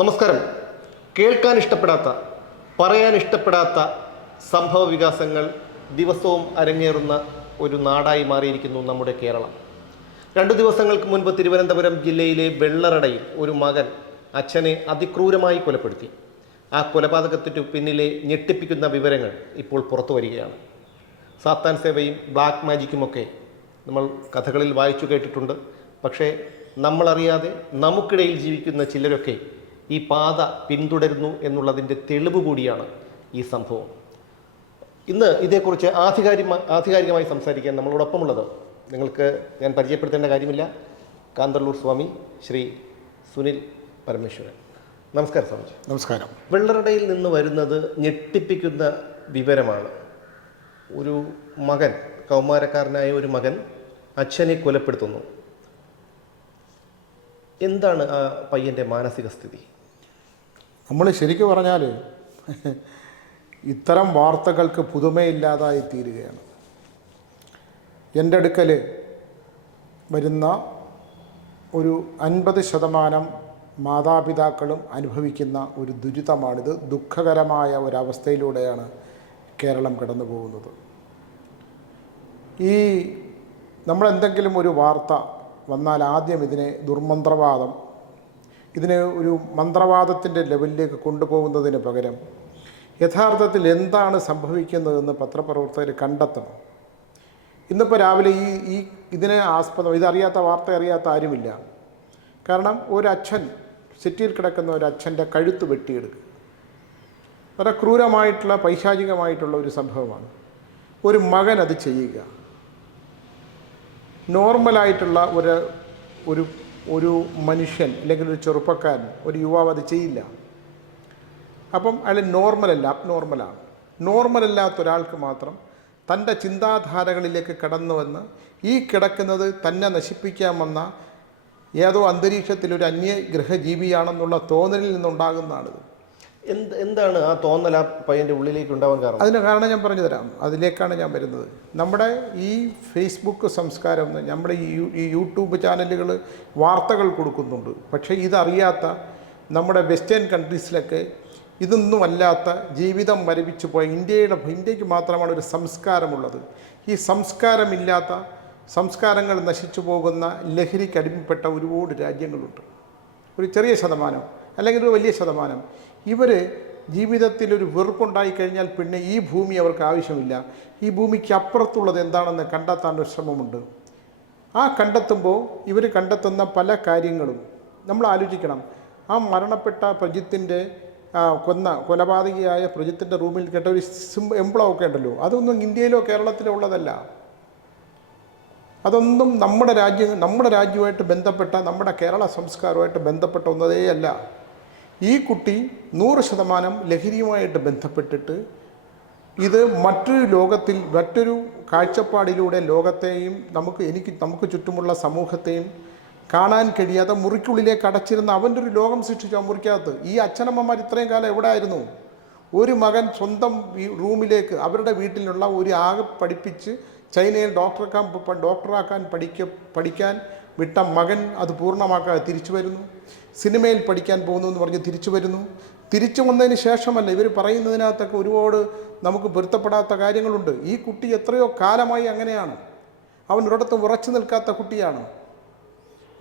നമസ്കാരം. കേൾക്കാൻ ഇഷ്ടപ്പെടാത്ത, പറയാൻ ഇഷ്ടപ്പെടാത്ത സംഭവ വികാസങ്ങൾ ദിവസവും അരങ്ങേറുന്ന ഒരു നാടായി മാറിയിരിക്കുന്നു നമ്മുടെ കേരളം. 2 ദിവസങ്ങൾക്ക് മുൻപ് തിരുവനന്തപുരം ജില്ലയിലെ വെള്ളറടയിൽ ഒരു മകൻ അച്ഛനെ അതിക്രൂരമായി കൊലപ്പെടുത്തി. ആ കൊലപാതകത്തിനു പിന്നിലെ ഞെട്ടിപ്പിക്കുന്ന വിവരങ്ങൾ ഇപ്പോൾ പുറത്തു വരികയാണ്. സാത്താൻ സേവയും ബ്ലാക്ക് മാജിക്കുമൊക്കെ നമ്മൾ കഥകളിൽ വായിച്ചു കേട്ടിട്ടുണ്ട്. പക്ഷേ നമ്മളറിയാതെ നമുക്കിടയിൽ ജീവിക്കുന്ന ചിലരൊക്കെ ഈ പാത പിന്തുടരുന്നു എന്നുള്ളതിൻ്റെ തെളിവ് കൂടിയാണ് ഈ സംഭവം. ഇന്ന് ഇതേക്കുറിച്ച് ആധികാരികമായി സംസാരിക്കാൻ നമ്മളോടൊപ്പമുള്ളത്, നിങ്ങൾക്ക് ഞാൻ പരിചയപ്പെടുത്തേണ്ട കാര്യമില്ല, കാന്തല്ലൂർ സ്വാമി ശ്രീ സുനിൽ പരമേശ്വരൻ. നമസ്കാരം സ്വാമിജി. നമസ്കാരം. വെള്ളറടയിൽ നിന്ന് വരുന്നത് ഞെട്ടിപ്പിക്കുന്ന വിവരമാണ്. ഒരു മകൻ, കൗമാരക്കാരനായ ഒരു മകൻ അച്ഛനെ കൊലപ്പെടുത്തുന്നു. എന്താണ് ആ പയ്യൻ്റെ മാനസിക സ്ഥിതി? നമ്മൾ ശരിക്കും പറഞ്ഞാൽ ഇത്തരം വാർത്തകൾക്ക് പുതുമയില്ലാതായി തീരുകയാണ്. എൻ്റെ അടുക്കൽ വരുന്ന ഒരു 50% മാതാപിതാക്കളും അനുഭവിക്കുന്ന ഒരു ദുരിതമാണിത്. ദുഃഖകരമായ ഒരവസ്ഥയിലൂടെയാണ് കേരളം കടന്നു പോകുന്നത്. ഈ നമ്മളെന്തെങ്കിലും ഒരു വാർത്ത വന്നാൽ ആദ്യം ഇതിനെ ദുർമന്ത്രവാദം, ഇതിനെ ഒരു മന്ത്രവാദത്തിൻ്റെ ലെവലിലേക്ക് കൊണ്ടുപോകുന്നതിന് പകരം യഥാർത്ഥത്തിൽ എന്താണ് സംഭവിക്കുന്നതെന്ന് പത്രപ്രവർത്തകർ കണ്ടെത്തണം. ഇന്നിപ്പോൾ രാവിലെ ഇതിനെ ഇതറിയാത്ത വാർത്ത അറിയാത്ത ആരുമില്ല. കാരണം ഒരച്ഛൻ, സിറ്റിയിൽ കിടക്കുന്ന ഒരച്ഛൻ്റെ കഴുത്ത് വെട്ടിയെടുക്കുക വളരെ ക്രൂരമായിട്ടുള്ള പൈശാചികമായിട്ടുള്ള ഒരു സംഭവമാണ്. ഒരു മകൻ അത് ചെയ്യുക, നോർമലായിട്ടുള്ള ഒരു മനുഷ്യൻ അല്ലെങ്കിൽ ഒരു ചെറുപ്പക്കാരൻ, ഒരു യുവാവ് അത് ചെയ്യില്ല. അപ്പം അയാൾ നോർമലല്ല, അബ്നോർമലാണ്. നോർമലല്ലാത്ത ഒരാൾക്ക് മാത്രം തൻ്റെ ചിന്താധാരകളിലേക്ക് കടന്നു വന്ന് ഈ കിടക്കുന്നത് തന്നെ നശിപ്പിക്കാൻ വന്ന ഏതോ അന്തരീക്ഷത്തിലൊരു അന്യഗ്രഹജീവിയാണെന്നുള്ള തോന്നലിൽ നിന്നുണ്ടാകുന്നതാണിത്. എന്താണ് ആ തോന്നൽ ആ പയ്യൻ്റെ ഉള്ളിലേക്ക് ഉണ്ടാവാൻ കാരണം? അതിന് കാരണം ഞാൻ പറഞ്ഞു തരാം. അതിലേക്കാണ് ഞാൻ വരുന്നത്. നമ്മുടെ ഈ ഫേസ്ബുക്ക് സംസ്കാരം, നമ്മുടെ ഈ യൂട്യൂബ് ചാനലുകൾ വാർത്തകൾ കൊടുക്കുന്നുണ്ട്. പക്ഷേ ഇതറിയാത്ത നമ്മുടെ വെസ്റ്റേൺ കൺട്രീസിലൊക്കെ ഇതൊന്നുമല്ലാത്ത ജീവിതം മരവിച്ചു പോയ ഇന്ത്യക്ക് മാത്രമാണ് ഒരു സംസ്കാരമുള്ളത്. ഈ സംസ്കാരമില്ലാത്ത, സംസ്കാരങ്ങൾ നശിച്ചു പോകുന്ന, ലഹരിക്ക് അടിമപ്പെട്ട ഒരുപാട് രാജ്യങ്ങളുണ്ട്. ഒരു ചെറിയ ശതമാനം അല്ലെങ്കിൽ ഒരു വലിയ ശതമാനം ഇവർ ജീവിതത്തിലൊരു വെറുപ്പുണ്ടായിക്കഴിഞ്ഞാൽ പിന്നെ ഈ ഭൂമി അവർക്ക് ആവശ്യമില്ല. ഈ ഭൂമിക്ക് അപ്പുറത്തുള്ളത് എന്താണെന്ന് കണ്ടെത്താനൊരു ശ്രമമുണ്ട്. ആ കണ്ടെത്തുമ്പോൾ ഇവർ കണ്ടെത്തുന്ന പല കാര്യങ്ങളും നമ്മൾ ആലോചിക്കണം. ആ മരണപ്പെട്ട പ്രജിത്തിൻ്റെ കൊലപാതകിയായ പ്രജിത്തിൻ്റെ റൂമിൽ കേട്ട ഒരു എംബ്ലമൊക്കെ ഉണ്ടല്ലോ, അതൊന്നും ഇന്ത്യയിലോ കേരളത്തിലോ ഉള്ളതല്ല. അതൊന്നും നമ്മുടെ രാജ്യവുമായിട്ട് ബന്ധപ്പെട്ട, നമ്മുടെ കേരള സംസ്കാരവുമായിട്ട് ബന്ധപ്പെട്ട ഒന്നതേ അല്ല. ഈ കുട്ടി 100% ലഹരിയുമായിട്ട് ബന്ധപ്പെട്ടിട്ട് ഇത് മറ്റൊരു ലോകത്തിൽ, മറ്റൊരു കാഴ്ചപ്പാടിലൂടെ ലോകത്തെയും നമുക്ക് ചുറ്റുമുള്ള സമൂഹത്തെയും കാണാൻ കഴിയാതെ മുറിക്കുള്ളിലേക്ക് അടച്ചിരുന്ന അവൻ്റെ ഒരു ലോകം സൃഷ്ടിച്ചു. ആ മുറിക്കകത്ത് ഈ അച്ഛനമ്മമാർ ഇത്രയും കാലം എവിടെ ആയിരുന്നു? ഒരു മകൻ സ്വന്തം റൂമിലേക്ക്, അവരുടെ വീട്ടിലുള്ള ഒരു ആകെ പഠിപ്പിച്ച് ചൈനയിൽ ഡോക്ടറാക്കാൻ പഠിക്കാൻ വിട്ട മകൻ അത് പൂർണ്ണമാക്കാതെ തിരിച്ചു വരുന്നു. സിനിമയിൽ പഠിക്കാൻ പോകുന്നു എന്ന് പറഞ്ഞ് തിരിച്ചു വരുന്നു. തിരിച്ചു വന്നതിന് ശേഷമല്ല, ഇവർ പറയുന്നതിനകത്തൊക്കെ ഒരുപാട് നമുക്ക് പൊരുത്തപ്പെടാത്ത കാര്യങ്ങളുണ്ട്. ഈ കുട്ടി എത്രയോ കാലമായി അങ്ങനെയാണ്. അവൻ ഒരിടത്തും ഉറച്ചു നിൽക്കാത്ത കുട്ടിയാണ്.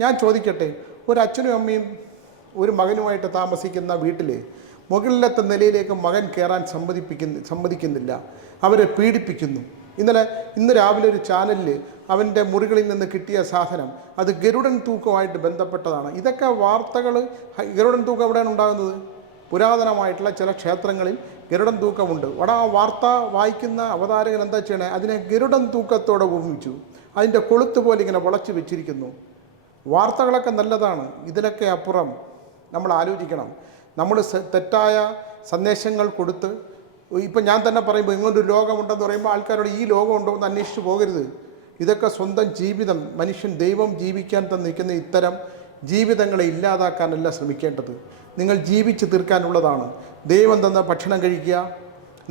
ഞാൻ ചോദിക്കട്ടെ, ഒരു അച്ഛനും അമ്മയും ഒരു മകനുമായിട്ട് താമസിക്കുന്ന വീട്ടിൽ മുകളിലത്തെ നിലയിലേക്ക് മകൻ കയറാൻ സമ്മതിക്കുന്നില്ല, അവരെ പീഡിപ്പിക്കുന്നു. ഇന്ന് രാവിലെ ഒരു ചാനലിൽ അവൻ്റെ മുറികളിൽ നിന്ന് കിട്ടിയ സാധനം അത് ഗരുഡൻ തൂക്കമായിട്ട് ബന്ധപ്പെട്ടതാണ്. ഇതൊക്കെ വാർത്തകൾ. ഗരുഡൻ തൂക്കം എവിടെയാണ് ഉണ്ടാകുന്നത്? പുരാതനമായിട്ടുള്ള ചില ക്ഷേത്രങ്ങളിൽ ഗരുഡൻ തൂക്കമുണ്ട്. അവിടെ ആ വാർത്ത വായിക്കുന്ന അവതാരകൻ എന്താ ചെയ്യണേ? അതിനെ ഗരുഡൻ തൂക്കത്തോടെ ഉപമിച്ചു. അതിൻ്റെ കൊളുത്ത് പോലെ ഇങ്ങനെ വളച്ചു വെച്ചിരിക്കുന്നു. വാർത്തകളൊക്കെ നല്ലതാണ്. ഇതിലൊക്കെ അപ്പുറം നമ്മൾ ആലോചിക്കണം. നമ്മൾ തെറ്റായ സന്ദേശങ്ങൾ കൊടുത്ത്, ഇപ്പം ഞാൻ തന്നെ പറയുമ്പോൾ ഇങ്ങനൊരു ലോകമുണ്ടെന്ന് പറയുമ്പോൾ ആൾക്കാരോട് ഈ ലോകമുണ്ടോ എന്ന് അന്വേഷിച്ച് പോകരുത്. ഇതൊക്കെ സ്വന്തം ജീവിതം, മനുഷ്യൻ ദൈവം ജീവിക്കാൻ തന്നിരിക്കുന്ന ഇത്തരം ജീവിതങ്ങളെ ഇല്ലാതാക്കാനല്ല ശ്രമിക്കേണ്ടത്. നിങ്ങൾ ജീവിച്ച് തീർക്കാനുള്ളതാണ്. ദൈവം തന്ന ഭക്ഷണം കഴിക്കുക,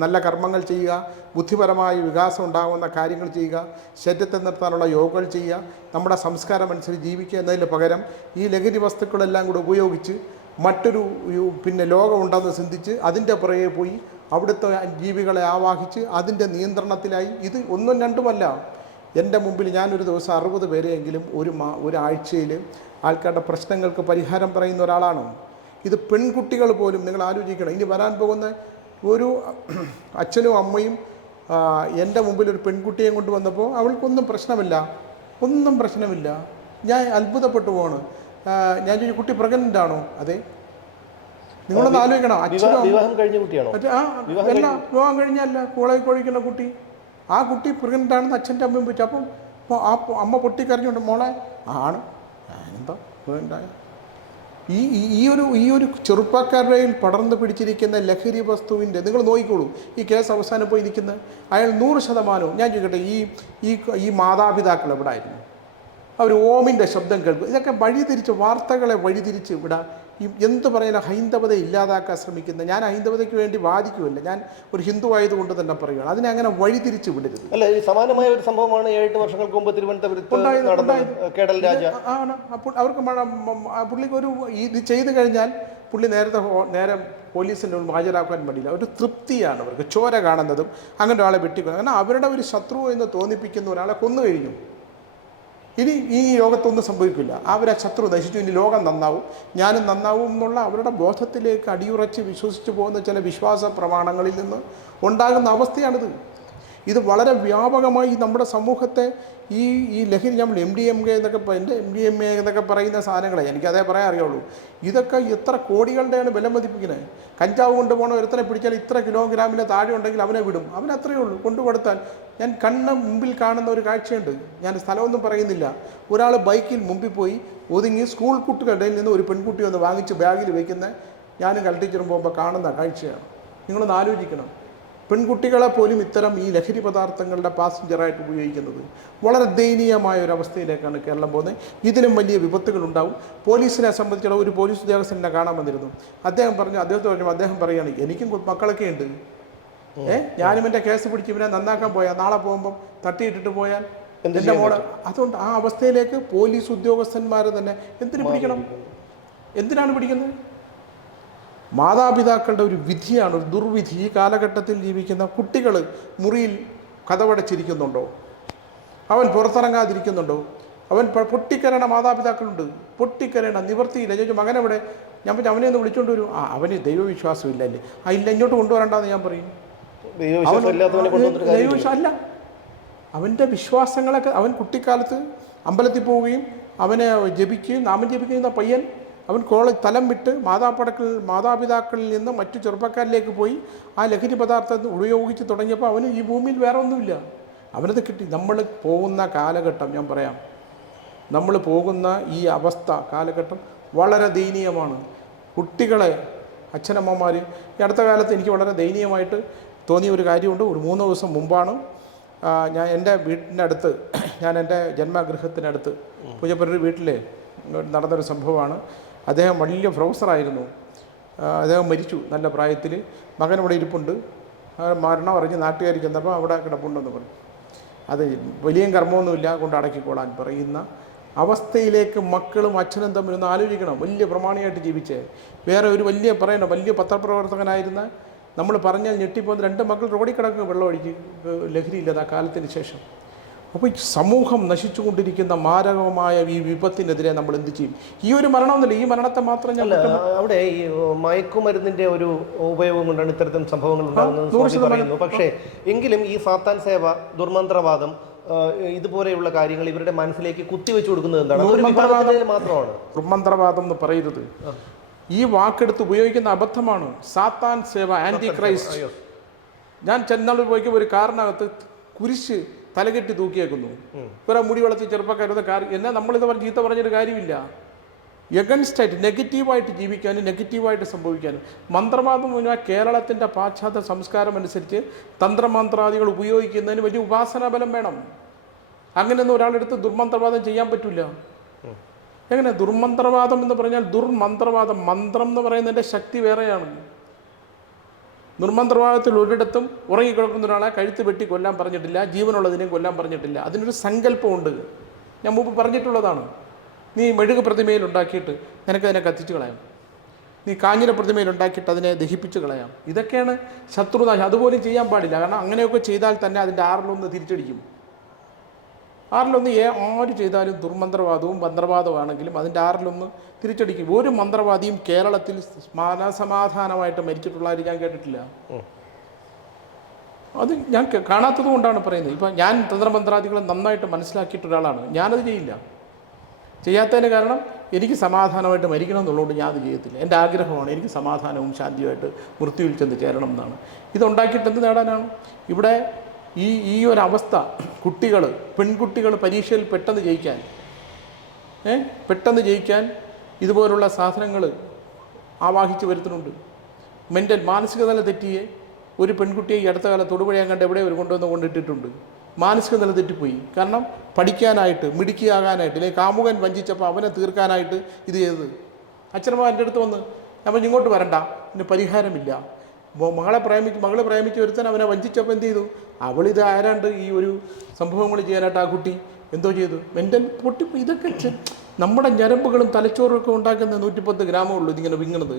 നല്ല കർമ്മങ്ങൾ ചെയ്യുക, ബുദ്ധിപരമായ വികാസം ഉണ്ടാകുന്ന കാര്യങ്ങൾ ചെയ്യുക, ശരീരത്തെ നിർത്താനുള്ള യോഗകൾ ചെയ്യുക, നമ്മുടെ സംസ്കാരം അനുസരിച്ച് ജീവിക്കുക എന്നതിന് പകരം ഈ ലഹരി വസ്തുക്കളെല്ലാം കൂടെ ഉപയോഗിച്ച് മറ്റൊരു പിന്നെ ലോകമുണ്ടെന്ന് ചിന്തിച്ച് അതിൻ്റെ പുറകെ പോയി അവിടുത്തെ ജീവികളെ ആവാഹിച്ച് അതിൻ്റെ നിയന്ത്രണത്തിലായി. ഇത് ഒന്നും രണ്ടുമല്ല. എൻ്റെ മുമ്പിൽ ഞാനൊരു ദിവസം 60 പേരെയെങ്കിലും ഒരാഴ്ചയിൽ ആൾക്കാരുടെ പ്രശ്നങ്ങൾക്ക് പരിഹാരം പറയുന്ന ഒരാളാണ്. ഇത് പെൺകുട്ടികൾ പോലും നിങ്ങൾ ആലോചിക്കണം. ഇനി വരാൻ പോകുന്ന ഒരു അച്ഛനും അമ്മയും എൻ്റെ മുമ്പിൽ ഒരു പെൺകുട്ടിയെ കൊണ്ടുവന്നപ്പോൾ അവൾക്കൊന്നും പ്രശ്നമില്ല, ഒന്നും പ്രശ്നമില്ല. ഞാൻ അത്ഭുതപ്പെട്ടു പോവാണ്. ഞാൻ ചോദിച്ചു, കുട്ടി പ്രഗ്നൻ്റ് ആണോ? അതെ. നിങ്ങളൊന്ന് ആലോചിക്കണം. അച്ഛനും വിവാഹം കഴിഞ്ഞ കുട്ടിയാണോ? അല്ല, വിവാഹം കഴിഞ്ഞല്ല, കോളേജ് കഴിക്കുന്ന കുട്ടി. ആ കുട്ടി പ്രഗ്നൻ്റ് ആണെന്ന് അച്ഛൻ്റെ അമ്മയും പറ്റും. അപ്പം ആ അമ്മ പൊട്ടിക്കരഞ്ഞുകൊണ്ട് മോളെ ആണ് എന്താ പ്രഗ്നൻ്റായ ഈ ഒരു ചെറുപ്പക്കാരുടെ പടർന്നു പിടിച്ചിരിക്കുന്ന ലഹരി വസ്തുവിൻ്റെ നിങ്ങൾ നോക്കിക്കോളൂ. ഈ കേസ് അവസാനം പോയി നിൽക്കുന്നത് അയാൾ 100%. ഞാൻ ചോദിക്കട്ടെ, ഈ മാതാപിതാക്കൾ എവിടെ ആയിരുന്നു? അവർ ഓമിൻ്റെ ശബ്ദം കേൾക്കും. ഇതൊക്കെ വഴിതിരിച്ച് വാർത്തകളെ വഴിതിരിച്ച് വിടാം. ഈ എന്ത് പറയാനും ഹൈന്ദവത ഇല്ലാതാക്കാൻ ശ്രമിക്കുന്ന, ഞാൻ ഹൈന്ദവതയ്ക്ക് വേണ്ടി വാദിക്കുമല്ല, ഞാൻ ഒരു ഹിന്ദു ആയതുകൊണ്ട് തന്നെ പറയുകയാണ്. അതിനെ അങ്ങനെ വഴിതിരിച്ച് വിടരുത്. അല്ല, ഈ സമാനമായ ഒരു സംഭവമാണ് 7 വർഷങ്ങൾക്ക് മുമ്പ് തിരുവനന്തപുരത്ത് കേടൽ രാജ ആണ്. അപ്പോൾ അവർക്ക് പുള്ളിക്ക് ഒരു ഇത് ചെയ്തു കഴിഞ്ഞാൽ പുള്ളി നേരെ പോലീസിൻ്റെ മുമ്പ് ഹാജരാക്കാൻ വേണ്ടിയില്ല. ഒരു തൃപ്തിയാണ് അവർക്ക്, ചോര കാണുന്നതും അങ്ങനെ ഒരാളെ വെട്ടിക്കൊള്ളും. കാരണം അവരുടെ ഒരു ശത്രു എന്ന് തോന്നിപ്പിക്കുന്ന ഒരാളെ കൊന്നു കഴിഞ്ഞു. ഇനി ഈ ലോകത്തൊന്നും സംഭവിക്കില്ല. അവരെ ശത്രു നശിച്ചു, ഇനി ലോകം നന്നാവും, ഞാനും നന്നാവും എന്നുള്ള അവരുടെ ബോധത്തിലേക്ക് അടിയുറച്ച് വിശ്വസിച്ച് പോകുന്ന ചില വിശ്വാസ പ്രമാണങ്ങളിൽ നിന്ന് ഉണ്ടാകുന്ന അവസ്ഥയാണിത്. ഇത് വളരെ വ്യാപകമായി നമ്മുടെ സമൂഹത്തെ ഈ ലഹരി, നമ്മൾ MDMA എന്നൊക്കെ പറയുന്ന സാധനങ്ങളെ എനിക്കതേ പറയാൻ അറിയുള്ളൂ. ഇതൊക്കെ എത്ര കോടികളുടെയാണ് വില മതിപ്പിക്കുന്നത്. കഞ്ചാവ് കൊണ്ടുപോകണ ഒരുത്തനെ പിടിച്ചാൽ ഇത്ര കിലോഗ്രാമിന് താഴെ ഉണ്ടെങ്കിൽ അവനെ വിടും. അവനത്രയേ ഉള്ളൂ. കൊണ്ടുകൊടുത്താൽ ഞാൻ മുമ്പിൽ കാണുന്ന ഒരു കാഴ്ചയുണ്ട്. ഞാൻ സ്ഥലമൊന്നും പറയുന്നില്ല. ഒരാൾ ബൈക്കിൽ മുമ്പിൽ പോയി ഒതുങ്ങി സ്കൂൾ കുട്ടികളുടെ നിന്ന് ഒരു പെൺകുട്ടി ഒന്ന് വാങ്ങിച്ച് ബാഗിൽ വയ്ക്കുന്ന ഞാനും കളക്ടീച്ചറും പോകുമ്പോൾ കാണുന്ന കാഴ്ചയാണ്. നിങ്ങളൊന്ന് ആലോചിക്കണം. പെൺകുട്ടികളെ പോലും ഇത്തരം ഈ ലഹരി പദാർത്ഥങ്ങളുടെ പാസഞ്ചറായിട്ട് ഉപയോഗിക്കുന്നത് വളരെ ദയനീയമായ ഒരു അവസ്ഥയിലേക്കാണ് കേരളം പോകുന്നത്. ഇതിനും വലിയ വിപത്തുകളുണ്ടാവും. പോലീസിനെ സംബന്ധിച്ചിടത്തോളം ഒരു പോലീസ് ഉദ്യോഗസ്ഥനെ കാണാൻ വന്നിരുന്നു. അദ്ദേഹത്തെ പറഞ്ഞു, അദ്ദേഹം പറയുകയാണ്, എനിക്കും മക്കളൊക്കെ ഉണ്ട്, ഞാനും എൻ്റെ കേസ് പിടിച്ച് ഇവനെ നന്നാക്കാൻ പോയാൽ നാളെ പോകുമ്പം തട്ടിയിട്ടിട്ട് പോയാൽ എൻ്റെ മോള്. അതുകൊണ്ട് ആ അവസ്ഥയിലേക്ക് പോലീസ് ഉദ്യോഗസ്ഥന്മാർ തന്നെ എന്തിനു പിടിക്കണം? എന്തിനാണ് പിടിക്കുന്നത്? മാതാപിതാക്കളുടെ ഒരു വിധിയാണ്, ഒരു ദുർവിധി. ഈ കാലഘട്ടത്തിൽ ജീവിക്കുന്ന കുട്ടികൾ മുറിയിൽ കതവടച്ചിരിക്കുന്നുണ്ടോ? അവൻ പുറത്തിറങ്ങാതിരിക്കുന്നുണ്ടോ? അവൻ പൊട്ടിക്കരണ മാതാപിതാക്കളുണ്ട്. പൊട്ടിക്കരണ നിവർത്തിയില്ല. ചോദിച്ചു, മകനെവിടെ? ഞാൻ പറഞ്ഞു, അവനെ ഒന്ന് വിളിച്ചുകൊണ്ട് വരും. അവന് ദൈവവിശ്വാസം ഇല്ലല്ലേ? ഇല്ല, ഇങ്ങോട്ട് കൊണ്ടുവരണ്ടെന്ന് ഞാൻ പറയും. ദൈവവിശ്വാസം അല്ല, അവൻ്റെ വിശ്വാസങ്ങളൊക്കെ. അവൻ കുട്ടിക്കാലത്ത് അമ്പലത്തിൽ പോവുകയും അവനെ ജപിക്കുകയും നാമം ജപിക്കുന്ന പയ്യൻ അവൻ കോളേജ് തലം വിട്ട് മാതാപിതാക്കളിൽ നിന്ന് മറ്റു ചെറുപ്പക്കാരിലേക്ക് പോയി ആ ലഹരി പദാർത്ഥം ഉപയോഗിച്ച് തുടങ്ങിയപ്പോൾ അവന് ഈ ഭൂമിയിൽ വേറെ ഒന്നുമില്ല. അവനത് കിട്ടി. നമ്മൾ പോകുന്ന കാലഘട്ടം, ഞാൻ പറയാം, നമ്മൾ പോകുന്ന ഈ കാലഘട്ടം വളരെ ദയനീയമാണ്. കുട്ടികളെ അച്ഛനമ്മമാർ ഈ അടുത്ത കാലത്ത് എനിക്ക് വളരെ ദയനീയമായിട്ട് തോന്നിയ ഒരു കാര്യമുണ്ട്. ഒരു 3 ദിവസം മുമ്പാണ് ഞാൻ എൻ്റെ വീട്ടിനടുത്ത്, ഞാൻ എൻ്റെ ജന്മഗൃഹത്തിനടുത്ത് പൂജപ്പുരൊരു വീട്ടിൽ നടന്നൊരു സംഭവമാണ്. അദ്ദേഹം വലിയ പ്രൊഫസറായിരുന്നു. അദ്ദേഹം മരിച്ചു നല്ല പ്രായത്തിൽ. മകൻ ഇവിടെ ഇരിപ്പുണ്ട്. മരണം അറിഞ്ഞ് നാട്ടുകാർ ചെന്നപ്പോൾ അവിടെ കിടപ്പുണ്ടെന്ന് പറഞ്ഞു. അത് വലിയ കർമ്മമൊന്നുമില്ല, കൊണ്ട് അടക്കിക്കോളാൻ പറയുന്ന അവസ്ഥയിലേക്ക് മക്കളും അച്ഛനും തമ്മിലൊന്ന് ആലോചിക്കണം. വലിയ പ്രമാണിയായിട്ട് ജീവിച്ചേ, വേറെ ഒരു വലിയ പത്രപ്രവർത്തകനായിരുന്ന, നമ്മൾ പറഞ്ഞാൽ ഞെട്ടിപ്പോകുന്ന 2 മക്കൾ റോഡിൽ കിടക്കുക വെള്ളമൊഴിച്ച്, ലഹരിയില്ലാതെ ആ കാലത്തിന് ശേഷം. അപ്പോൾ ഈ സമൂഹം നശിച്ചുകൊണ്ടിരിക്കുന്ന മാരകമായ ഈ വിപത്തിനെതിരെ നമ്മൾ എന്ത് ചെയ്യും? ഈ ഒരു മരണമൊന്നുമില്ല, ഈ മരണത്തെ മാത്രം ഞാൻ അവിടെ ഈ മയക്കുമരുന്നിന്റെ ഒരു ഉപയോഗം കൊണ്ടാണ് ഇത്തരത്തിൽ സംഭവങ്ങൾ ഉണ്ടാകുന്നത്. പക്ഷേ എങ്കിലും ഈ സാത്താൻ സേവ, ദുർമന്ത്രവാദം, ഇതുപോലെയുള്ള കാര്യങ്ങൾ ഇവരുടെ മനസ്സിലേക്ക് കുത്തിവെച്ചു കൊടുക്കുന്നത് എന്താണ്? മാത്രമാണ് ദുർമന്ത്രവാദം എന്ന് പറയരുത്. ഈ വാക്കെടുത്ത് ഉപയോഗിക്കുന്ന അബദ്ധമാണ്. സാത്താൻ സേവ, ആന്റി ക്രൈസ്റ്റ്. ഞാൻ ചെന്നാൾ ഉപയോഗിക്കുമ്പോൾ ഒരു കാറിനകത്ത് കുരിശ് തലകെട്ടി തൂക്കിയേക്കുന്നു. കുറെ മുടി വളർത്തി ചെറുപ്പക്കാരുടെ എന്നെ നമ്മളിത് ചീത്ത പറഞ്ഞൊരു കാര്യമില്ല. എഗൻസ്റ്റായിട്ട് നെഗറ്റീവായിട്ട് ജീവിക്കാനും നെഗറ്റീവായിട്ട് സംഭവിക്കാനും. മന്ത്രവാദം കേരളത്തിൻ്റെ പാശ്ചാത്യ സംസ്കാരം അനുസരിച്ച് തന്ത്രമന്ത്രാദികൾ ഉപയോഗിക്കുന്നതിന് വലിയ ഉപാസനാബലം വേണം. അങ്ങനെയൊന്നും ഒരാളെടുത്ത് ദുർമന്ത്രവാദം ചെയ്യാൻ പറ്റില്ല. എങ്ങനെ ദുർമന്ത്രവാദം എന്ന് പറഞ്ഞാൽ ദുർമന്ത്രവാദം, മന്ത്രം എന്ന് പറയുന്നതിൻ്റെ ശക്തി വേറെയാണ്. ദുർമന്ത്രവാദത്തിൽ ഒരിടത്തും ഉറങ്ങിക്കിടക്കുന്ന ഒരാളെ കഴുത്ത് വെട്ടി കൊല്ലാൻ പറഞ്ഞിട്ടില്ല, ജീവനുള്ളതിനെയും കൊല്ലാൻ പറഞ്ഞിട്ടില്ല. അതിനൊരു സങ്കല്പമുണ്ട്. ഞാൻ മുമ്പ് പറഞ്ഞിട്ടുള്ളതാണ്. നീ മെഴുക് പ്രതിമയിൽ ഉണ്ടാക്കിയിട്ട് നിനക്കതിനെ കത്തിച്ചു കളയാം. ഈ കാഞ്ഞിര പ്രതിമയിൽ ഉണ്ടാക്കിയിട്ട് അതിനെ ദഹിപ്പിച്ച് കളയാം. ഇതൊക്കെയാണ് ശത്രുനാശം. അതുപോലും ചെയ്യാൻ പാടില്ല. കാരണം അങ്ങനെയൊക്കെ ചെയ്താൽ തന്നെ അതിൻ്റെ 6-1 തിരിച്ചടിക്കും. 6-1 ആര് ചെയ്താലും ദുർമന്ത്രവാദവും മന്ത്രവാദമാണെങ്കിലും അതിൻ്റെ 6-1 തിരിച്ചടിക്കും. ഒരു മന്ത്രവാദിയും കേരളത്തിൽ മനസമാധാനമായിട്ട് മരിച്ചിട്ടുള്ളതായിട്ട് ഞാൻ കേട്ടിട്ടില്ല. അത് ഞാൻ കാണാത്തത് കൊണ്ടാണ് പറയുന്നത്. ഇപ്പം ഞാൻ തന്ത്രമന്ത്രാദികളെ നന്നായിട്ട് മനസ്സിലാക്കിയിട്ട ഒരാളാണ്. ഞാനത് ചെയ്യില്ല. ചെയ്യാത്തതിന് കാരണം എനിക്ക് സമാധാനമായിട്ട് മരിക്കണം എന്നുള്ളതുകൊണ്ട് ഞാൻ അത് ചെയ്യത്തില്ല. എൻ്റെ ആഗ്രഹമാണ് എനിക്ക് സമാധാനവും ശാന്തിയുമായിട്ട് മൃത്യുവിൽ ചെന്ന് ചേരണം എന്നാണ്. ഇതുണ്ടാക്കിയിട്ട് എന്ത് നേടാനാണ്? ഇവിടെ ഈ ഒരവസ്ഥ പെൺകുട്ടികൾ പരീക്ഷയിൽ പെട്ടെന്ന് ജയിക്കാൻ ഇതുപോലുള്ള സാധനങ്ങൾ ആവാഹിച്ച് വരുത്തുന്നുണ്ട്. മാനസിക നില തെറ്റിയെ ഒരു പെൺകുട്ടിയെ ഈ അടുത്ത കാലത്ത് തൊടുപുഴയാൻ കണ്ട് എവിടെ ഒരു കൊണ്ടിട്ടിട്ടുണ്ട്. മാനസിക നില തെറ്റിപ്പോയി. കാരണം പഠിക്കാനായിട്ട് മിടുക്കിയാകാനായിട്ട് അല്ലെങ്കിൽ കാമുകൻ വഞ്ചിച്ചപ്പോൾ അവനെ തീർക്കാനായിട്ട് ഇത് ചെയ്തത്. അച്ഛനമ്മ എൻ്റെ അടുത്ത് വന്ന് നമ്മൾ ഇങ്ങോട്ട് വരണ്ട, ഇതിന് പരിഹാരമില്ല. മകളെ പ്രേമിച്ച് ഒരുത്തൻ അവനെ വഞ്ചിച്ചപ്പോൾ എന്ത് ചെയ്തു? അവളിത് ആരാണ്ട് ഈ ഒരു സംഭവങ്ങൾ ചെയ്യാനായിട്ട് ആ കുട്ടി എന്തോ ചെയ്തു. പൊട്ടിപ്പോയി. ഇതൊക്കെ നമ്മുടെ ഞരമ്പുകളും തലച്ചോറുമൊക്കെ ഉണ്ടാക്കുന്ന 110 ഗ്രാമേ ഉള്ളൂ ഇതിങ്ങനെ വിങ്ങണത്.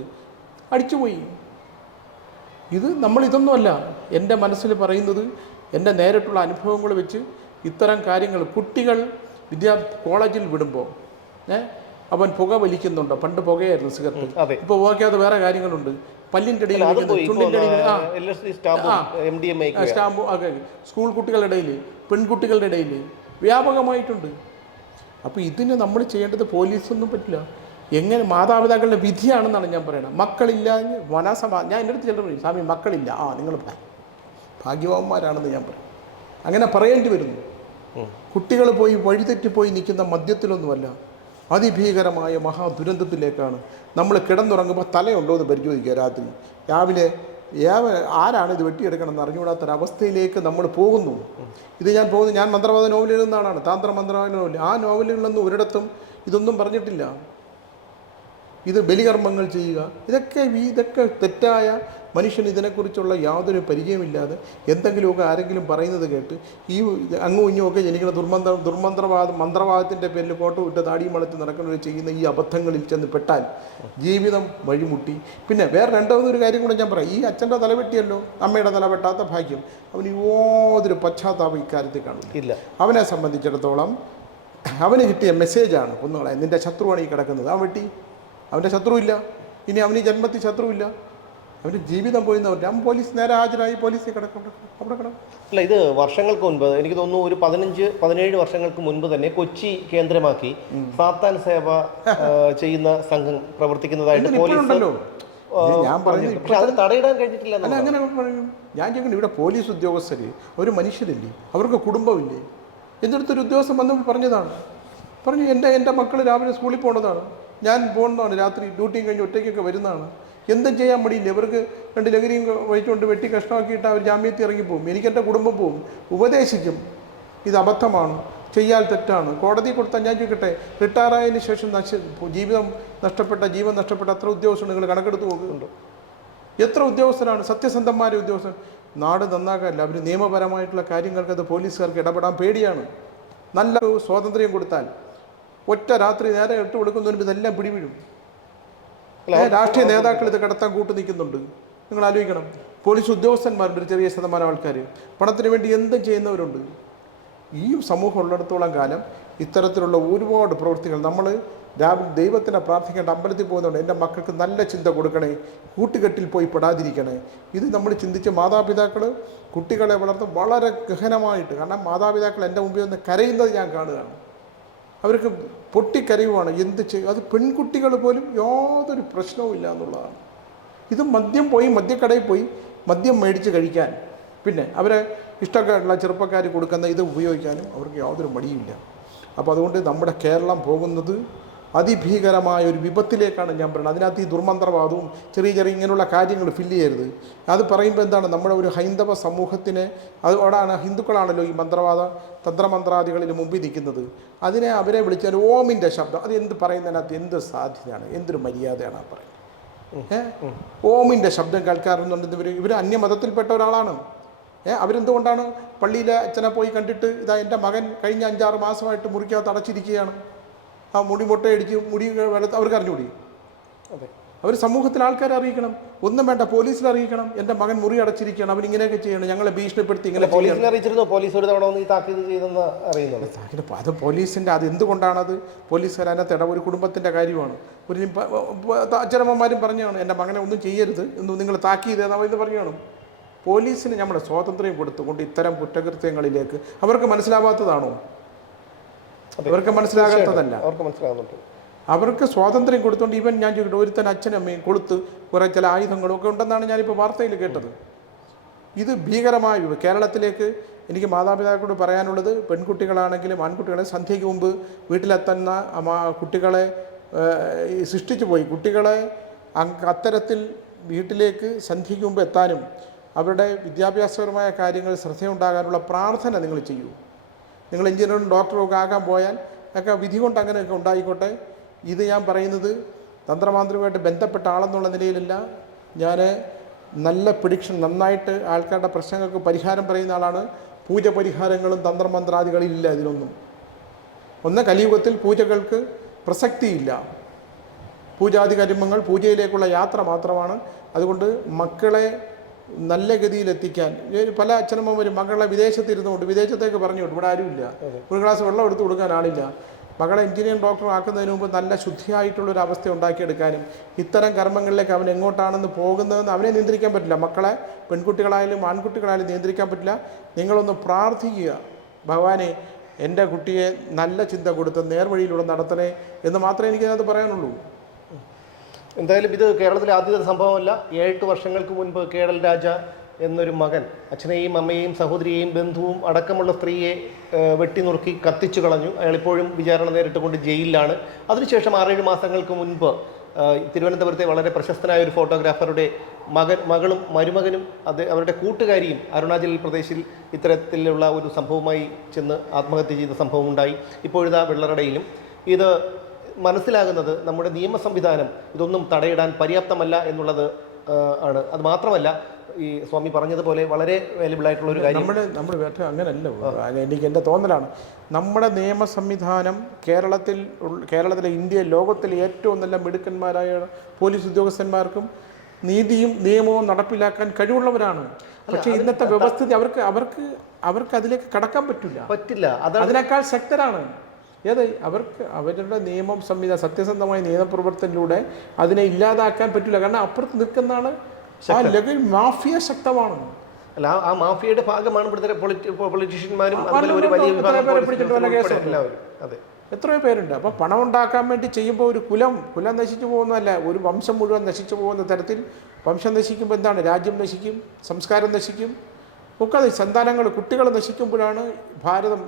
അടിച്ചുപോയി. ഇതൊന്നുമല്ല എൻ്റെ മനസ്സിൽ പറയുന്നത്. എൻ്റെ നേരിട്ടുള്ള അനുഭവങ്ങൾ വെച്ച് ഇത്തരം കാര്യങ്ങൾ കുട്ടികൾ കോളേജിൽ വിടുമ്പോൾ അവൻ പുക വലിക്കുന്നുണ്ടോ? പണ്ട് പുകയായിരുന്നു സിഗരറ്റ്. ഇപ്പോൾ പുകയ്ക്കാതെ വേറെ കാര്യങ്ങളുണ്ട്. പല്ലിൻ്റെ ഇടയിൽ ചുണ്ടിൻ്റെ ഇടയിൽ സ്റ്റാമ്പ് ഒക്കെ സ്കൂൾ കുട്ടികളുടെ ഇടയിൽ പെൺകുട്ടികളുടെ ഇടയിൽ വ്യാപകമായിട്ടുണ്ട്. അപ്പോൾ ഇതിന് നമ്മൾ ചെയ്യേണ്ടത് പോലീസൊന്നും പറ്റില്ല. എങ്ങനെ മാതാപിതാക്കളുടെ വിധിയാണെന്നാണ് ഞാൻ പറയുന്നത്. മക്കളില്ല ഞാൻ എൻ്റെ അടുത്ത് ചിലർ പറയും, സ്വാമി മക്കളില്ല, നിങ്ങൾ ഭാഗ്യവാന്മാരാണെന്ന് ഞാൻ പറയും. അങ്ങനെ പറയേണ്ടി വരുന്നു. കുട്ടികൾ വഴിതെറ്റിപ്പോയി നിൽക്കുന്ന മദ്യത്തിലൊന്നുമല്ല, അതിഭീകരമായ മഹാദുരന്തത്തിലേക്കാണ്. നമ്മൾ കിടന്നുറങ്ങുമ്പോൾ തലയുണ്ടോ എന്ന് പരിശോധിക്കുക. രാവിലെ ആരാണ് ഇത് വെട്ടിയെടുക്കണമെന്ന് അറിഞ്ഞുകൂടാത്തൊരവസ്ഥയിലേക്ക് നമ്മൾ പോകുന്നു. ഞാൻ മന്ത്രവാദ നോവൽ എഴുതുന്ന ആളാണ്. മന്ത്രവാദ നോവൽ. ആ നോവലുകളിലൊന്നും ഒരിടത്തും ഇതൊന്നും പറഞ്ഞിട്ടില്ല. ഇത് ബലികർമ്മങ്ങൾ ചെയ്യുക, ഇതൊക്കെ തെറ്റായ മനുഷ്യൻ ഇതിനെക്കുറിച്ചുള്ള യാതൊരു പരിചയമില്ലാതെ എന്തെങ്കിലുമൊക്കെ ആരെങ്കിലും പറയുന്നത് കേട്ട് ഈ അങ്ങും ഇങ്ങുമൊക്കെ ജനിക്കുന്ന മന്ത്രവാദത്തിൻ്റെ പേരിൽ ഫോട്ടോ ഇട്ട് താടിയും വളർത്തി നടക്കുന്നവർ ചെയ്യുന്ന ഈ അബദ്ധങ്ങളിൽ ചെന്ന് പെട്ടാൽ ജീവിതം വഴിമുട്ടി. പിന്നെ വേറെ രണ്ടാമതൊരു കാര്യം കൂടെ ഞാൻ പറയാം. ഈ അച്ഛൻ്റെ തല വെട്ടിയല്ലോ, അമ്മയുടെ തല വെട്ടാത്ത ഭാഗ്യം. അവന് യാതൊരു പശ്ചാത്താപം ഇക്കാര്യത്തിൽ കാണില്ല. അവനെ സംബന്ധിച്ചിടത്തോളം അവന് കിട്ടിയ മെസ്സേജാണ്, ഒന്നുകളെ നിൻ്റെ ശത്രുവാണ് ഈ കിടക്കുന്നത്. അവൻ വെട്ടി, അവൻ്റെ ശത്രുവില്ല, ഇനി അവന് ജന്മത്തിൽ ശത്രുവില്ല, അവൻ്റെ ജീവിതം പോയി. അവൻ പോലീസ് നേരെ ഹാജരായി, പോലീസിൽ കിടക്കണം. അല്ല, ഇത് വർഷങ്ങൾക്ക് മുൻപ്, എനിക്ക് തോന്നുന്നു ഒരു 15-17 വർഷങ്ങൾക്ക് മുൻപ് തന്നെ കൊച്ചി കേന്ദ്രമാക്കി സാത്താൻ സേവ ചെയ്യുന്ന സംഘം പ്രവർത്തിക്കുന്നതായിട്ട് പോലീസ് ഞാൻ പറഞ്ഞു. അത് തടയിടാൻ കഴിഞ്ഞിട്ടില്ല. അല്ല, അങ്ങനെ പറയും. ഞാൻ ചോദിക്കുന്നു, ഇവിടെ പോലീസ് ഉദ്യോഗസ്ഥർ അവർ മനുഷ്യരല്ലേ? അവർക്ക് കുടുംബമില്ലേ? എന്നിടത്തൊരു ഉദ്യോഗസ്ഥൻ വന്നപ്പോൾ പറഞ്ഞു എൻ്റെ മക്കൾ രാവിലെ സ്കൂളിൽ പോകേണ്ടതാണ്, ഞാൻ പോകുന്നതാണ്, രാത്രി ഡ്യൂട്ടിയും കഴിഞ്ഞ് ഒറ്റയ്ക്കൊക്കെ വരുന്നതാണ്, എന്തും ചെയ്യാൻ മടിയില്ല. ഇവർക്ക് 2 ലഹരിയും വഹിച്ചുകൊണ്ട് വെട്ടി കഷ്ണമാക്കിയിട്ട് അവർ ജാമ്യത്തിൽ ഇറങ്ങിപ്പോവും. എനിക്കെൻ്റെ കുടുംബം പോവും. ഉപദേശിക്കും, ഇത് അബദ്ധമാണ്, ചെയ്യാൻ തെറ്റാണ്. കോടതി കൊടുത്താൽ ഞാൻ ചോദിക്കട്ടെ, റിട്ടയറായതിനു ശേഷം ജീവൻ നഷ്ടപ്പെട്ട എത്ര ഉദ്യോഗസ്ഥർ നിങ്ങൾ കണക്കെടുത്ത് നോക്കുന്നുണ്ടോ? എത്ര ഉദ്യോഗസ്ഥരാണ് സത്യസന്ധന്മാരെ ഉദ്യോഗസ്ഥർ? നാട് നന്നാക്കാറില്ല. അവർ നിയമപരമായിട്ടുള്ള കാര്യങ്ങൾക്ക് അത് പോലീസുകാർക്ക് ഇടപെടാൻ പേടിയാണ്. നല്ല സ്വാതന്ത്ര്യം കൊടുത്താൽ ഒറ്റ രാത്രി നേരെ ഇട്ട് കൊടുക്കുന്നതിന് ഇതെല്ലാം പിടിവീഴും. രാഷ്ട്രീയ നേതാക്കൾ ഇത് കടത്താൻ കൂട്ടു നിൽക്കുന്നുണ്ട്. നിങ്ങൾ ആലോചിക്കണം. പോലീസ് ഉദ്യോഗസ്ഥന്മാരുണ്ട് ഒരു ചെറിയ ശതമാനം ആൾക്കാർ, പണത്തിന് വേണ്ടി എന്തും ചെയ്യുന്നവരുണ്ട്. ഈ സമൂഹം ഉള്ളിടത്തോളം കാലം ഇത്തരത്തിലുള്ള ഒരുപാട് പ്രവൃത്തികൾ നമ്മൾ രാവിലെ ദൈവത്തിനെ പ്രാർത്ഥിക്കേണ്ട, അമ്പലത്തിൽ പോകുന്നുണ്ട്, എൻ്റെ മക്കൾക്ക് നല്ല ചിന്ത കൊടുക്കണേ, കൂട്ടുകെട്ടിൽ പോയി പെടാതിരിക്കണേ. ഇത് നമ്മൾ ചിന്തിച്ച് മാതാപിതാക്കൾ കുട്ടികളെ വളർത്തും വളരെ ഗഹനമായിട്ട്. കാരണം മാതാപിതാക്കൾ എൻ്റെ മുമ്പിൽ നിന്ന് കരയുന്നത് ഞാൻ കാണുകയാണ്. അവർക്ക് പൊട്ടിക്കരയുവാണ്. എന്ത് ചെയ്യും? അത് പെൺകുട്ടികൾ പോലും യാതൊരു പ്രശ്നവും ഇല്ല എന്നുള്ളതാണ്. ഇത് മദ്യക്കടയിൽ പോയി മദ്യം മേടിച്ച് കഴിക്കാൻ, പിന്നെ അവരെ ഇഷ്ടമുള്ള ചെറുപ്പക്കാർ കൊടുക്കുന്ന ഇത് ഉപയോഗിക്കാനും അവർക്ക് യാതൊരു മടിയില്ല. അപ്പോൾ അതുകൊണ്ട് നമ്മുടെ കേരളം പോകുന്നത് അതിഭീകരമായ ഒരു വിപത്തിലേക്കാണ് ഞാൻ പറയുന്നത്. അതിനകത്ത് ഈ ദുർമന്ത്രവാദവും ചെറിയ ഇങ്ങനെയുള്ള കാര്യങ്ങൾ ഫില്ല് ചെയ്യരുത്. അത് പറയുമ്പോൾ എന്താണ്, നമ്മുടെ ഒരു ഹൈന്ദവ സമൂഹത്തിനെ, അതോടാണ് ഹിന്ദുക്കളാണല്ലോ ഈ തന്ത്രമന്ത്രാദികളിൽ മുമ്പിൽ നിൽക്കുന്നത്. അവരെ വിളിച്ചാൽ ഓമിൻ്റെ ശബ്ദം, അത് എന്ത് പറയുന്നതിനകത്ത് എന്ത് സാധ്യതയാണ്, എന്തൊരു മര്യാദയാണ് ആ പറയുന്നത്. ഓമിൻ്റെ ശബ്ദം കേൾക്കാറുണ്ട്. ഇവർ അന്യമതത്തിൽപ്പെട്ട ഒരാളാണ്. അവരെന്തുകൊണ്ടാണ് പള്ളിയിലെ അച്ഛനെ പോയി കണ്ടിട്ട് എൻ്റെ മകൻ കഴിഞ്ഞ 5-6 മാസമായിട്ട് മുറിക്കകത്ത് അടച്ചിരിക്കുകയാണ്, ആ മുടി മുട്ടയടിച്ച് മുടി വെളുത്ത് അവർക്ക് അറിഞ്ഞുകൂടി? അതെ, അവർ സമൂഹത്തിൽ ആൾക്കാരെ അറിയിക്കണം. ഒന്നും വേണ്ട, പോലീസിൽ അറിയിക്കണം. എൻ്റെ മകൻ മുറി അടച്ചിരിക്കുകയാണ്, അവൻ ഇങ്ങനെയൊക്കെ ചെയ്യണം, ഞങ്ങളെ ഭീഷണിപ്പെടുത്തി ഇങ്ങനെ പോലീസിനെ അറിയിച്ചിരുന്നു. പോലീസ് ഒരു തവണ ഒന്ന് ഈ താക്കീത് ചെയ്തെന്ന് അറിയുന്നത്. അത് പോലീസിൻ്റെ അത് എന്തുകൊണ്ടാണത്? പോലീസുകാർ അതിനകത്ത് ഒരു കുടുംബത്തിൻ്റെ കാര്യമാണ്. ഒരു അച്ഛനമ്മമാരും പറഞ്ഞാണ് എൻ്റെ മകനെ ഒന്നും ചെയ്യരുത് എന്ന് നിങ്ങൾ താക്കീത് എന്ന് പറഞ്ഞാണ്. പോലീസിന് നമ്മുടെ സ്വാതന്ത്ര്യം കൊടുത്തുകൊണ്ട് ഇത്തരം കുറ്റകൃത്യങ്ങളിലേക്ക് അവർക്ക് മനസ്സിലാവാത്തതാണോ? അവർക്ക് മനസ്സിലാകാത്തതല്ല, അവർക്ക് മനസ്സിലാകുന്നുണ്ട്. അവർക്ക് സ്വാതന്ത്ര്യം കൊടുത്തുകൊണ്ട് ഞാൻ ചോദിക്കട്ടെ, ഒരുത്തൻ അച്ഛനമ്മയും കൊടുത്ത് കുറേ ചില ആയുധങ്ങളും ഒക്കെ ഉണ്ടെന്നാണ് ഞാനിപ്പോൾ വാർത്തയിൽ കേട്ടത്. ഇത് ഭീകരമായ കേരളത്തിലേക്ക് എനിക്ക് മാതാപിതാക്കളോട് പറയാനുള്ളത്, പെൺകുട്ടികളാണെങ്കിലും ആൺകുട്ടികളെ സന്ധ്യയ്ക്ക് മുമ്പ് വീട്ടിലെത്തുന്ന കുട്ടികളെ സൃഷ്ടിച്ചു പോയി കുട്ടികളെ അത്തരത്തിൽ വീട്ടിലേക്ക് സന്ധ്യയ്ക്ക് മുമ്പ് എത്താനും അവരുടെ വിദ്യാഭ്യാസപരമായ കാര്യങ്ങൾ ശ്രദ്ധയുണ്ടാകാനുള്ള പ്രാർത്ഥന നിങ്ങൾ ചെയ്യൂ. നിങ്ങൾ എഞ്ചിനീയറും ഡോക്ടറും ഒക്കെ ആകാൻ പോയാൽ ഒക്കെ വിധി കൊണ്ട് അങ്ങനെയൊക്കെ ഉണ്ടായിക്കോട്ടെ. ഇത് ഞാൻ പറയുന്നത് തന്ത്രമാന്ത്രികമായിട്ട് ബന്ധപ്പെട്ട ആളെന്നുള്ള നിലയിലല്ല. ഞാൻ നല്ല പ്രിഡിക്ഷൻ, നന്നായിട്ട് ആൾക്കാരുടെ പ്രശ്നങ്ങൾക്ക് പരിഹാരം പറയുന്ന ആളാണ്. പൂജ പരിഹാരങ്ങളും തന്ത്രമന്ത്രാദികളില്ല ഇതിലൊന്നും. ഒന്ന്, കലിയുഗത്തിൽ പൂജകൾക്ക് പ്രസക്തിയില്ല. പൂജാതി കർമ്മങ്ങൾ പൂജയിലേക്കുള്ള യാത്ര മാത്രമാണ്. അതുകൊണ്ട് മക്കളെ നല്ല ഗതിയിലെത്തിക്കാൻ പല അച്ഛനമ്മമാരും മക്കളെ വിദേശത്തിരുന്നുകൊണ്ട് വിദേശത്തേക്ക് പറഞ്ഞു വിട്ടു. ഇവിടെ ആരുമില്ല, ഒരു ഗ്ലാസ് വെള്ളം എടുത്ത് കൊടുക്കാൻ ആളില്ല. മകളെ എഞ്ചിനീയറിംഗ് ഡോക്ടർ ആക്കുന്നതിന് മുമ്പ് നല്ല ശുദ്ധിയായിട്ടുള്ളൊരു അവസ്ഥ ഉണ്ടാക്കിയെടുക്കാനും ഇത്തരം കർമ്മങ്ങളിലേക്ക് അവൻ എങ്ങോട്ടാണെന്ന് പോകുന്നതെന്ന് അവനെ നിയന്ത്രിക്കാൻ പറ്റില്ല. മക്കളെ പെൺകുട്ടികളായാലും ആൺകുട്ടികളായാലും നിയന്ത്രിക്കാൻ പറ്റില്ല. നിങ്ങളൊന്ന് പ്രാർത്ഥിക്കുക, ഭഗവാനെ എൻ്റെ കുട്ടിയെ നല്ല ചിന്ത കൊടുത്ത് നേർവഴിയിലൂടെ നടത്തണേ എന്ന് മാത്രമേ എനിക്കതിനകത്ത് പറയാനുള്ളൂ. എന്തായാലും ഇത് കേരളത്തിലെ ആദ്യത്തെ സംഭവമല്ല. 7 വർഷങ്ങൾക്ക് മുൻപ് കേടൽ രാജ എന്നൊരു മകൻ അച്ഛനെയും അമ്മയെയും സഹോദരിയെയും ബന്ധുവും അടക്കമുള്ള സ്ത്രീയെ വെട്ടിനുറുക്കി കത്തിച്ചു കളഞ്ഞു. അയാളിപ്പോഴും വിചാരണ നേരിട്ടുകൊണ്ട് ജയിലിലാണ്. അതിനുശേഷം 6-7 മാസങ്ങൾക്ക് മുൻപ് തിരുവനന്തപുരത്തെ വളരെ പ്രശസ്തനായ ഒരു ഫോട്ടോഗ്രാഫറുടെ മകളും മരുമകനും അവരുടെ കൂട്ടുകാരിയും അരുണാചൽ പ്രദേശിൽ ഇത്തരത്തിലുള്ള ഒരു സംഭവവുമായി ചെന്ന് ആത്മഹത്യ ചെയ്ത സംഭവം ഉണ്ടായി. ഇപ്പോഴിതാ വെള്ളറടയിലും. ഇത് മനസ്സിലാകുന്നത് നമ്മുടെ നിയമ സംവിധാനം ഇതൊന്നും തടയിടാൻ പര്യാപ്തമല്ല എന്നുള്ളത് ആണ്. അത് മാത്രമല്ല, ഈ സ്വാമി പറഞ്ഞതുപോലെ വളരെ വാല്യുബിൾ ആയിട്ടുള്ള ഒരു കാര്യം നമ്മുടെ അങ്ങനെയല്ല, എനിക്ക് എൻ്റെ തോന്നലാണ്. നമ്മുടെ നിയമ സംവിധാനം കേരളത്തിലെ ഇന്ത്യയിൽ ലോകത്തിലെ ഏറ്റവും നല്ല മിടുക്കന്മാരായ പോലീസ് ഉദ്യോഗസ്ഥന്മാർക്കും നീതിയും നിയമവും നടപ്പിലാക്കാൻ കഴിവുള്ളവരാണ്. പക്ഷേ ഇന്നത്തെ വ്യവസ്ഥിതി അവർക്ക് അതിലേക്ക് കടക്കാൻ പറ്റില്ല. അതിനേക്കാൾ ശക്തരാണ്. അവരുടെ നിയമം സംവിധാനം സത്യസന്ധമായ നിയമപ്രവർത്തനത്തിലൂടെ അതിനെ ഇല്ലാതാക്കാൻ പറ്റില്ല. കാരണം അപ്പുറത്ത് നിൽക്കുന്ന ആള് മാഫിയ ശക്തമാണ്. അല്ല, ആ മാഫിയയുടെ ഭാഗമാണ് ഇവിടുത്തെ പൊളിറ്റീഷ്യന്മാരും എത്രയോ പേരുണ്ട്. അപ്പോൾ പണം ഉണ്ടാക്കാൻ വേണ്ടി ചെയ്യുമ്പോൾ ഒരു കുലം നശിച്ചു പോകുന്നതല്ല, ഒരു വംശം മുഴുവൻ നശിച്ചു പോകുന്ന തരത്തിൽ. വംശം നശിക്കുമ്പോൾ എന്താണ്? രാജ്യം നശിക്കും, സംസ്കാരം നശിക്കും, ഒക്കെ സന്താനങ്ങൾ കുട്ടികൾ നശിക്കുമ്പോഴാണ് ഭാരതം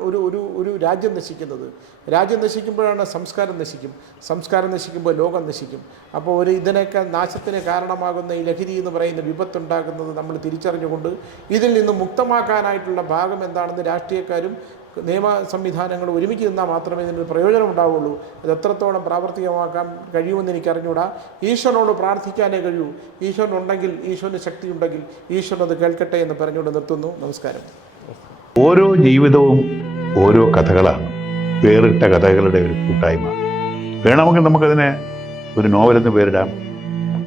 ഒരു രാജ്യം നശിക്കുന്നത്. രാജ്യം നശിക്കുമ്പോഴാണ് സംസ്കാരം നശിക്കുമ്പോൾ ലോകം നശിക്കും. അപ്പോൾ ഇതിനൊക്കെ നാശത്തിന് കാരണമാകുന്ന ഈ ലഹരി എന്ന് പറയുന്ന വിപത്തുണ്ടാകുന്നത് നമ്മൾ തിരിച്ചറിഞ്ഞുകൊണ്ട് ഇതിൽ നിന്ന് മുക്തമാക്കാനായിട്ടുള്ള ഭാഗം എന്താണെന്ന് രാഷ്ട്രീയക്കാരും നിയമ സംവിധാനങ്ങൾ ഒരുമിച്ച് നിന്നാൽ മാത്രമേ ഇതിനൊരു പ്രയോജനം ഉണ്ടാവുള്ളൂ. അത് എത്രത്തോളം പ്രാവർത്തികമാക്കാൻ കഴിയുമെന്ന് എനിക്കറിഞ്ഞൂടാ. ഈശ്വരനോട് പ്രാർത്ഥിക്കാനേ കഴിയൂ. ഈശ്വരനുണ്ടെങ്കിൽ, ഈശ്വരന് ശക്തി ഉണ്ടെങ്കിൽ ഈശ്വരൻ അത് കേൾക്കട്ടെ എന്ന് പറഞ്ഞുകൊണ്ട് നിർത്തുന്നു. നമസ്കാരം. ഓരോ ജീവിതവും ഓരോ കഥകളാണ്, വേറിട്ട കഥകളുടെ ഒരു കൂട്ടായ്മ. വേണമെങ്കിൽ നമുക്കതിനെ ഒരു നോവലെന്ന് പേരിടാം.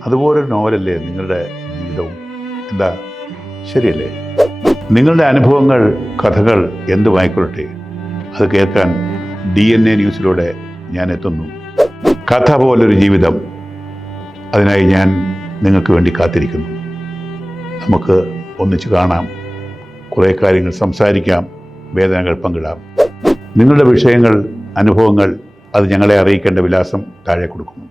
അതുപോലൊരു നോവലല്ലേ നിങ്ങളുടെ ജീവിതവും? എന്താ, ശരിയല്ലേ? നിങ്ങളുടെ അനുഭവങ്ങൾ, കഥകൾ എന്തുമായിക്കൊള്ളട്ടെ, അത് കേൾക്കാൻ DNA ന്യൂസിലൂടെ ഞാൻ എത്തുന്നു. കഥ പോലൊരു ജീവിതം, അതിനായി ഞാൻ നിങ്ങൾക്ക് വേണ്ടി കാത്തിരിക്കുന്നു. നമുക്ക് ഒന്നിച്ച് കാണാം, കുറേ കാര്യങ്ങൾ സംസാരിക്കാം, വേദനകൾ പങ്കിടാം. നിങ്ങളുടെ വിഷയങ്ങൾ, അനുഭവങ്ങൾ അത് ഞങ്ങളെ അറിയിക്കേണ്ട വിലാസം താഴെ കൊടുക്കുന്നു.